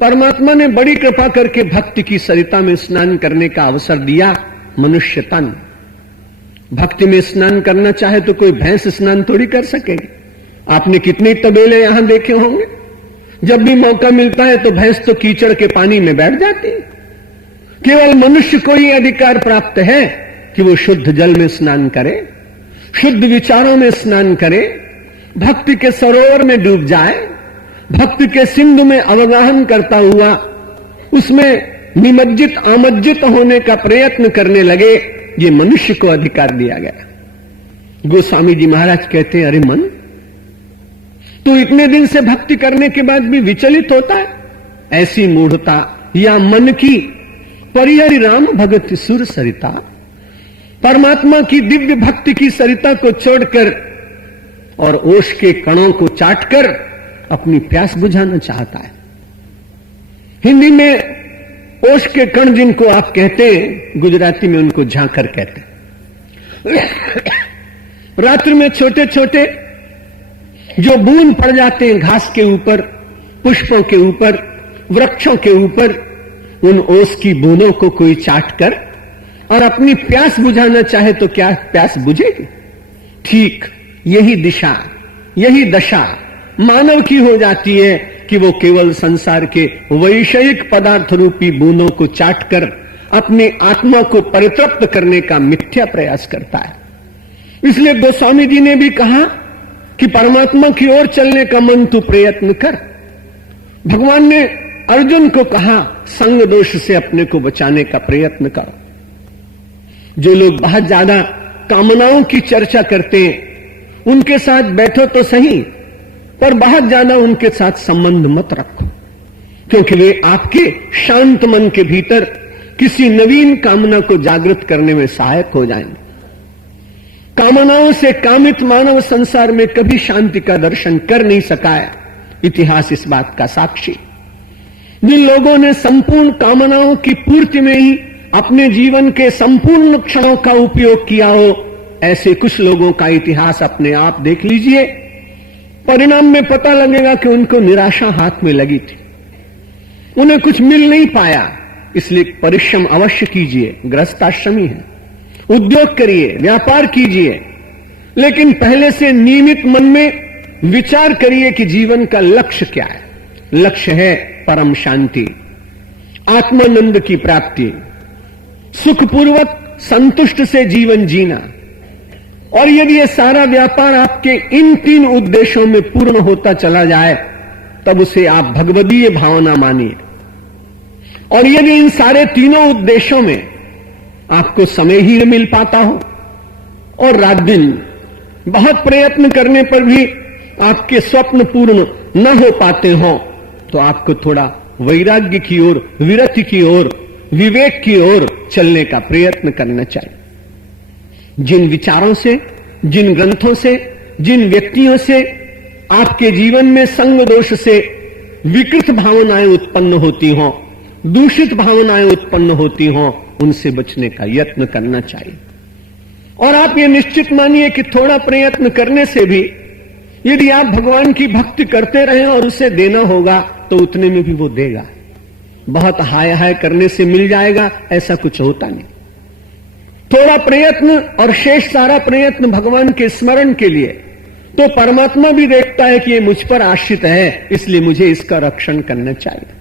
परमात्मा ने बड़ी कृपा करके भक्ति की सरिता में स्नान करने का अवसर दिया मनुष्य तन। भक्ति में स्नान करना चाहे तो कोई भैंस स्नान थोड़ी कर सकेगी। आपने कितने तबेले यहां देखे होंगे, जब भी मौका मिलता है तो भैंस तो कीचड़ के पानी में बैठ जाती है। केवल मनुष्य को ही अधिकार प्राप्त है कि वो शुद्ध जल में स्नान करे, शुद्ध विचारों में स्नान करे, भक्ति के सरोवर में डूब जाए, भक्ति के सिंधु में अवगाहन करता हुआ उसमें निमज्जित आमज्जित होने का प्रयत्न करने लगे। ये मनुष्य को अधिकार दिया गया। गोस्वामी जी महाराज कहते हैं, अरे मन, तू इतने दिन से भक्ति करने के बाद भी विचलित होता है? ऐसी मूढ़ता या मन की परिहरि राम भगत सुर सरिता। परमात्मा की दिव्य भक्ति की सरिता को छोड़कर और ओष के कणों को चाटकर अपनी प्यास बुझाना चाहता है। हिंदी में ओष के कण जिनको आप कहते हैं, गुजराती में उनको झांकर कहते हैं। रात्रि में छोटे छोटे जो बूंद पड़ जाते हैं घास के ऊपर, पुष्पों के ऊपर, वृक्षों के ऊपर, उन ओस की बूंदों को कोई चाट कर और अपनी प्यास बुझाना चाहे तो क्या प्यास बुझेगी? ठीक यही दिशा, यही दशा मानव की हो जाती है कि वो केवल संसार के वैषयिक पदार्थ रूपी बूंदों को चाटकर अपनी आत्मा को परितृप्त करने का मिथ्या प्रयास करता है। इसलिए गोस्वामी जी ने भी कहा कि परमात्मा की ओर चलने का मन तू प्रयत्न कर। भगवान ने अर्जुन को कहा, संग दोष से अपने को बचाने का प्रयत्न करो। जो लोग बहुत ज्यादा कामनाओं की चर्चा करते हैं उनके साथ बैठो तो सही, पर बहुत ज्यादा उनके साथ संबंध मत रखो, क्योंकि वे आपके शांत मन के भीतर किसी नवीन कामना को जागृत करने में सहायक हो जाएंगे। कामनाओं से कामित मानव संसार में कभी शांति का दर्शन कर नहीं सका है। इतिहास इस बात का साक्षी। जिन लोगों ने संपूर्ण कामनाओं की पूर्ति में ही अपने जीवन के संपूर्ण क्षणों का उपयोग किया हो, ऐसे कुछ लोगों का इतिहास अपने आप देख लीजिए। परिणाम में पता लगेगा कि उनको निराशा हाथ में लगी थी, उन्हें कुछ मिल नहीं पाया। इसलिए परिश्रम अवश्य कीजिए, गृहस्थाश्रमी है, उद्योग करिए, व्यापार कीजिए, लेकिन पहले से नियमित मन में विचार करिए कि जीवन का लक्ष्य क्या है। लक्ष्य है परम शांति, आत्मानंद की प्राप्ति, सुखपूर्वक संतुष्ट से जीवन जीना। और यदि ये सारा व्यापार आपके इन 3 उद्देश्यों में पूर्ण होता चला जाए तब उसे आप भगवदीय भावना मानिए। और यदि इन सारे तीनों उद्देश्यों में आपको समय ही न मिल पाता हो और रात दिन बहुत प्रयत्न करने पर भी आपके स्वप्न पूर्ण न हो पाते हो, तो आपको थोड़ा वैराग्य की ओर, विरति की ओर, विवेक की ओर चलने का प्रयत्न करना चाहिए। जिन विचारों से, जिन ग्रंथों से, जिन व्यक्तियों से आपके जीवन में संग दोष से विकृत भावनाएं उत्पन्न होती हों, दूषित भावनाएं उत्पन्न होती हों, उनसे बचने का यत्न करना चाहिए। और आप ये निश्चित मानिए कि थोड़ा प्रयत्न करने से भी यदि आप भगवान की भक्ति करते रहें और उसे देना होगा तो उतने में भी वो देगा। बहुत हाय हाय करने से मिल जाएगा ऐसा कुछ होता नहीं। थोड़ा प्रयत्न और शेष सारा प्रयत्न भगवान के स्मरण के लिए, तो परमात्मा भी देखता है कि ये मुझ पर आश्रित है, इसलिए मुझे इसका रक्षण करना चाहिए।